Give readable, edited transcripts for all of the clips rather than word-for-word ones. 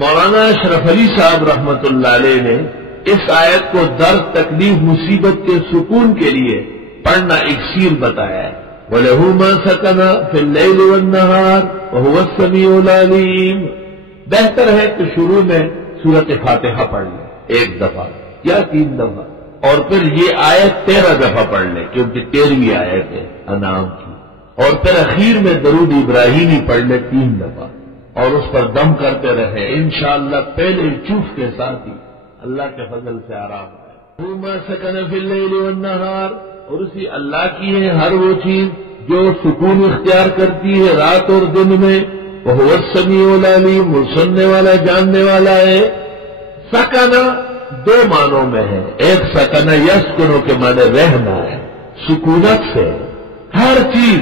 مولانا اشرف علی صاحب رحمت اللہ علیہ نے اس آیت کو درد تکلیف مصیبت کے سکون کے لیے پڑھنا اکسیر بتایا ہے۔ وَلَهُ مَا سَكَنَ فِي اللَّيْلِ وَالنَّهَارِ وَهُوَ السَّمِيعُ الْعَلِيمُ۔ بہتر ہے کہ شروع میں سورۃ فاتحہ پڑھ لیں 1 دفعہ یا 3 دفعہ، اور پھر یہ آیت 13 دفعہ پڑھ لیں کیونکہ 13ویں آیت ہے انعام کی، اور پھر اخیر میں درود ابراہیمی پڑھ لیں 3 دفعہ اور اس پر دم کرتے رہے، انشاءاللہ پہلے چوف کے ساتھ ہی اللہ کے فضل سے آرام ہے۔ مَا سَكَنَ فِي اللَّيْلِ وَالنَّهَارِ، اور اسی اللہ کی ہے ہر وہ چیز جو سکون اختیار کرتی ہے رات اور دن میں، وَهُوَ السَّمِيعُ الْعَلِيمُ، وہ سننے والا جاننے والا ہے۔ سکنا 2 معنوں میں ہے، ایک سکنا یسکنو کے معنی رہنا ہے، سکونت سے ہر چیز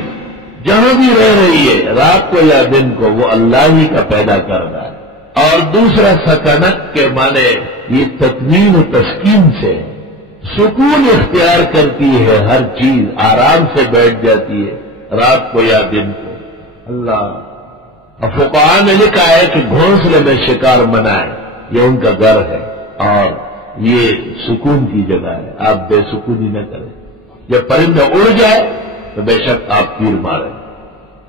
جہاں بھی رہ رہی ہے رات کو یا دن کو وہ اللہ ہی کا پیدا کر رہا ہے، اور دوسرا سکنت کے معنی یہ تطمین و تسکین سے سکون اختیار کرتی ہے، ہر چیز آرام سے بیٹھ جاتی ہے رات کو یا دن کو۔ اللہ فقہاء نے لکھا ہے کہ گھونسلے میں شکار منع ہے، یہ ان کا گھر ہے اور یہ سکون کی جگہ ہے، آپ بے سکونی نہ کریں۔ جب پرندہ اڑ جائے تو بے شک آپ تیر ماریں،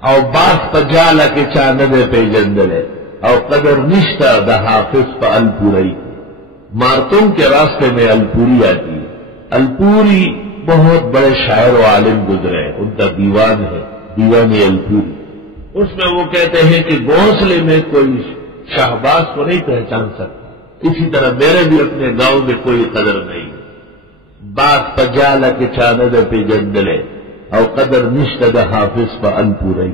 اور باس پجالا کے چاندے پہ جندلے اور قدر نشتہ دا حافظ پہ الپوری، مارتم کے راستے میں الپوری آتی ہے۔ الپوری بہت بڑے شاعر و عالم گزرے، ان کا دیوان ہے، دیوان الپوری۔ اس میں وہ کہتے ہیں کہ گھونسلے میں کوئی شہباز کو نہیں پہچان سکتا، اسی طرح میرے بھی اپنے گاؤں میں کوئی قدر نہیں۔ باس پجالا کے چاندے پہ جندلے اور قدر نشتہ دا حافظ پہ الپوری۔